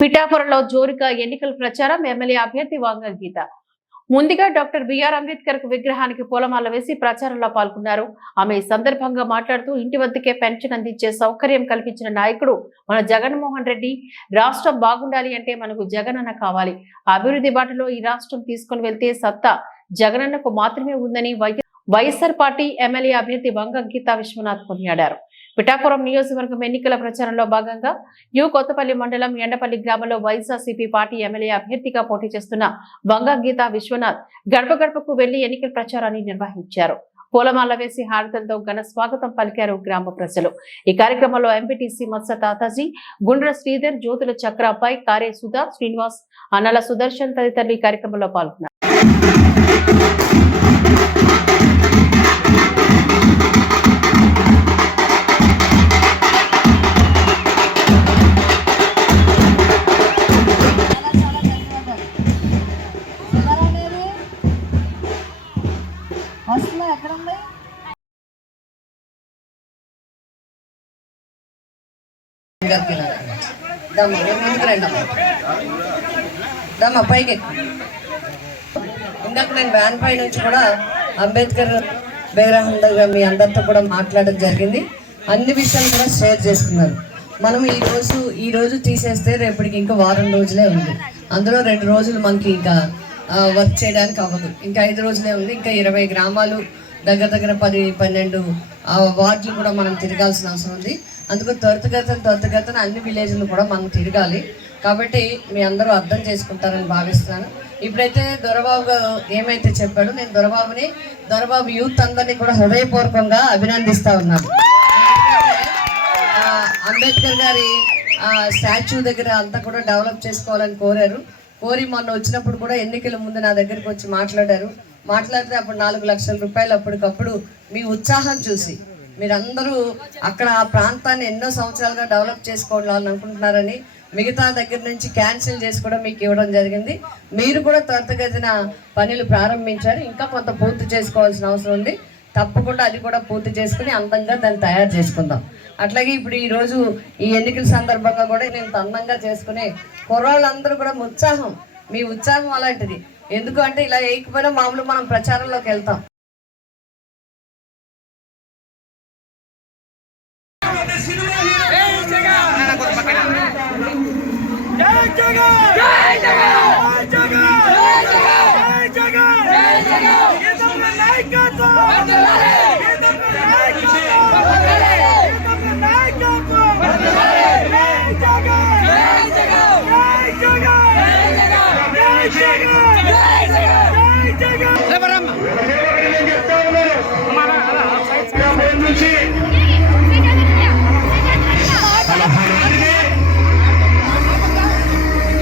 పిఠాపురంలో జోరుగా ఎన్నికల ప్రచారం ఎమ్మెల్యే అభ్యర్థి వాంగ గీత. ముందుగా డాక్టర్ బిఆర్ అంబేద్కర్ విగ్రహానికి పూలమాల వేసి ప్రచారంలో పాల్గొన్నారు. ఆమె ఈ సందర్భంగా మాట్లాడుతూ ఇంటి వద్దకే పెన్షన్ అందించే సౌకర్యం కల్పించిన నాయకుడు మన జగన్మోహన్ రెడ్డి రాష్ట్రం బాగుండాలి అంటే మనకు జగనన్న కావాలి. అభివృద్ధి బాటలో ఈ రాష్ట్రం తీసుకుని వెళ్తే సత్తా జగనన్నకు మాత్రమే ఉందని వై వైఎస్ఆర్ పార్టీ ఎమ్మెల్యే అభ్యర్థి వంగ గీతా విశ్వనాథ్ కొనియాడారు. పిఠాపురం నియోజకవర్గం ఎన్నికల ప్రచారంలో భాగంగా యు కొత్తపల్లి మండలం ఎండపల్లి గ్రామంలో వైఎస్ఆర్సీపీ పార్టీ ఎమ్మెల్యే అభ్యర్థిగా పోటీ చేస్తున్న వంగ గీతా విశ్వనాథ్ గడప గడపకు వెళ్ళి ఎన్నికల ప్రచారాన్ని నిర్వహించారు. పూలమాల వేసి హారతలతో ఘన స్వాగతం పలికారు గ్రామ ప్రజలు. ఈ కార్యక్రమంలో ఎంపీటీసీ మత్స తాతాజీ గుండ్ర శ్రీధర్ జ్యోతుల చక్రపై కారే సుధా శ్రీనివాస్ అన్నల సుదర్శన్ తదితరులు ఈ కార్యక్రమంలో పాల్గొన్నారు. ఉంది దమ్మ నేను పైకి. ఇందాక నేను వ్యాన్ పై నుంచి కూడా అంబేద్కర్ విగ్రహం దగ్గర మీ అందరితో కూడా మాట్లాడడం జరిగింది. అన్ని విషయాలు కూడా షేర్ చేసుకున్నారు. మనం ఈరోజు ఈరోజు ఈ రోజు తీసేస్తే రేపటికి ఇంకా వారం రోజులే ఉంది. అందులో రెండు రోజులు మనకి ఇంకా వర్క్ చేయడానికి అవ్వదు. ఇంకా ఐదు రోజులే ఉంది. ఇంకా ఇరవై గ్రామాలు దగ్గర దగ్గర పది పన్నెండు ఆ, వార్డులు కూడా మనం తిరగాల్సిన అవసరం ఉంది. అందుకు త్వరితగతన త్వరితగతన అన్ని విలేజ్లు కూడా మనం తిరగాలి. కాబట్టి మీ అందరూ అర్థం చేసుకుంటారని భావిస్తున్నాను. ఇప్పుడైతే దొరబాబు గారు ఏమైతే చెప్పాడో నేను దొరబాబుని దొరబాబు యూత్ అందరినీ కూడా హృదయపూర్వకంగా అభినందిస్తూ ఉన్నాను. అంబేద్కర్ గారి స్టాచ్యూ దగ్గర అంతా కూడా డెవలప్ చేసుకోవాలని కోరారు. కోరి మొన్న వచ్చినప్పుడు కూడా ఎన్నికల ముందు నా దగ్గరికి వచ్చి మాట్లాడారు. మాట్లాడితే అప్పుడు నాలుగు లక్షల రూపాయలు అప్పటికప్పుడు మీ ఉత్సాహం చూసి. మీరందరూ అక్కడ ఆ ప్రాంతాన్ని ఎన్నో సంవత్సరాలుగా డెవలప్ చేసుకోవాలని అనుకుంటున్నారని మిగతా దగ్గర నుంచి క్యాన్సిల్ చేసి కూడా మీకు ఇవ్వడం జరిగింది. మీరు కూడా త్వరితగతిన పనులు ప్రారంభించారు. ఇంకా కొంత పూర్తి చేసుకోవాల్సిన అవసరం ఉంది. తప్పకుండా అది కూడా పూర్తి చేసుకుని అందంగా దాన్ని తయారు చేసుకుందాం. అట్లాగే ఇప్పుడు ఈరోజు ఈ ఎన్నికల సందర్భంగా కూడా నేను అందంగా చేసుకుని కుర్రాళ్ళందరూ కూడా ఉత్సాహం మీ ఉత్సాహం అలాంటిది ఎందుకు అంటే ఇలా వేయకపోయినా మామూలు మనం ప్రచారంలోకి వెళ్తాం జగన్